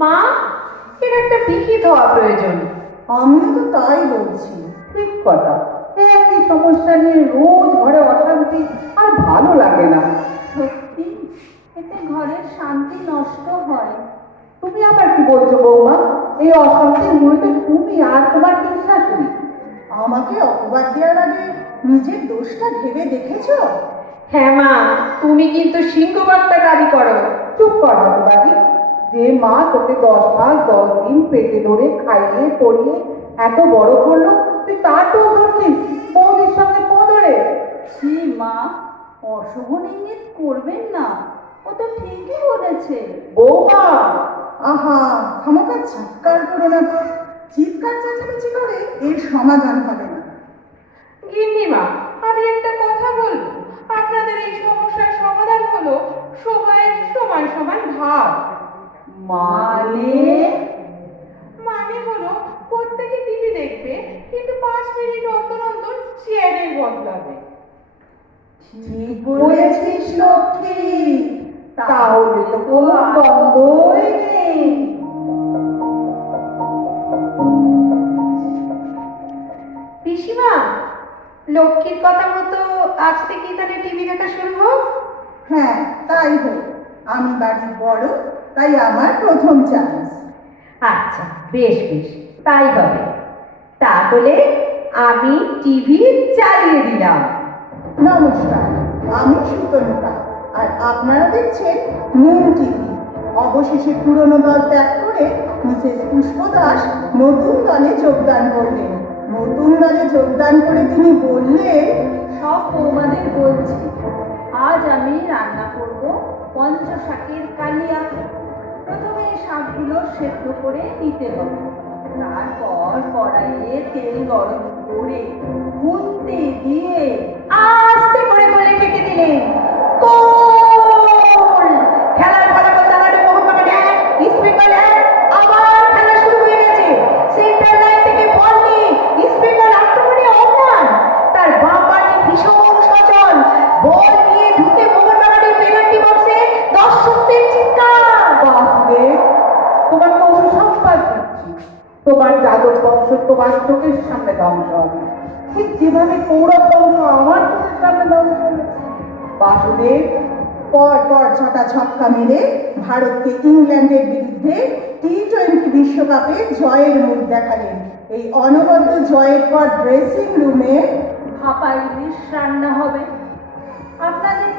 মা, এর একটা বিহিত হওয়া প্রয়োজন। আমিও তো তাই বলছি। ঠিক কথা, একই সমস্যা নিয়ে রোজ ঘরে অশান্তি, আর ভালো লাগে না। সত্যি, এতে ঘরের শান্তি নষ্ট হয়। তুমি আবার কি বলছো বৌমা? এই অশান্তির মূল তো তুমি আর তোমার তিন শাশুড়ি। আমাকে অপবাদ দেওয়ার আগে নিজের দোষটা ভেবে দেখেছো? হ্যাঁ মা, তুমি কিন্তু সিংহবাগটা দাবি করো। চুপ কর হতবাদি। যে মা তোকে 10 মাস 10 দিন পেটে ধরে খাইয়ে পড়িয়ে এত বড় করলো, তুই তার তো ধরছিস বৌদির সঙ্গে পো ধরে। ছি মা, অশুভ ইঙ্গিত করবেন না। ও তো ঠিকই বলেছে। বৌমা, আহা, ক্ষমতা চিৎকার করো না তো। চিৎকার চেঁচামেচি করে এর সমাধান হবে না। গিন্নিমা, আমি একটা কথা বলবো। আপনাদের এই সমস্যার সমাধান হলো সবাইয়ের সমান সমান ভাব। মানে? মানে হলো প্রত্যেকে টিভি দেখবে, কিন্তু 5 মিনিট অন্তর অন্তর চ্যানেল বদলাবে। ঠিক বলেছিস লক্ষ্মী, তাহলে তো কোনো দ্বন্দ্বই নেই। পিসিমা, লক্ষ্মীর কথা মতো আজ থেকেই তাহলে টিভি দেখা শুরু হোক। হ্যাঁ, তাই হোক। আমি বাড়ির বড়, তাই আমার প্রথম চান্স। আচ্ছা, বেশ বেশ, তাই হবে। তাহলে আমি টিভি চালিয়ে দিলাম। নমস্কার, আমি সুতনুকা, আর আপনারা দেখছেন মুন টিভি। অবশেষে পুরনো দল ত্যাগ করে মিসেস পুষ্প দাস নতুন দলে যোগদান করলেন। নতুন দলে যোগদান করে তিনি বললেন, সব বৌমাদের বলছি, আজ আমি রান্না করব পঞ্চশাকের কালিয়া। প্রথমে শাকগুলো সেদ্ধ করে নিতে হবে। তারপর কড়াইয়ে তেল গরম করে খুন্তি দিয়ে আস্তে করে বলে ঠেকে দিলেন, গোল! খেলার ফলাফল দাঁড়ালো মোহনবাগান 1, ইস্টবেঙ্গল 1। আবার খেলা শুরু হয়ে গেছে। সেন্টার লাইন থেকে বল নিয়ে ইস্টবেঙ্গল আক্রমণে অজ্ঞান। তার বাঁ পাটি ভীষণ সচল। বল নিয়ে ঢুকে মোহনবাগানের পেনাল্টি বক্সে দর্শকদের চিৎকার। বাসুদেব, তোমাকে অভিসম্পাদ দিচ্ছি। তোমার যাদব বংশ তোমার চোখের সামনে ধ্বংস হবে, ঠিক যেভাবে কৌরব বংশ আমার চোখের সামনে ধ্বংস হয়েছে। বাসুদেব পর পর 6টা ছক্কা মেরে ভারতকে ইংল্যান্ডের বিরুদ্ধে টি20 বিশ্বকাপে জয়ের মুখ দেখালেন। এই অনবদ্য জয়ের পর ড্রেসিং রুমে ভাপা ইলিশ রান্না হবে। আপনাদের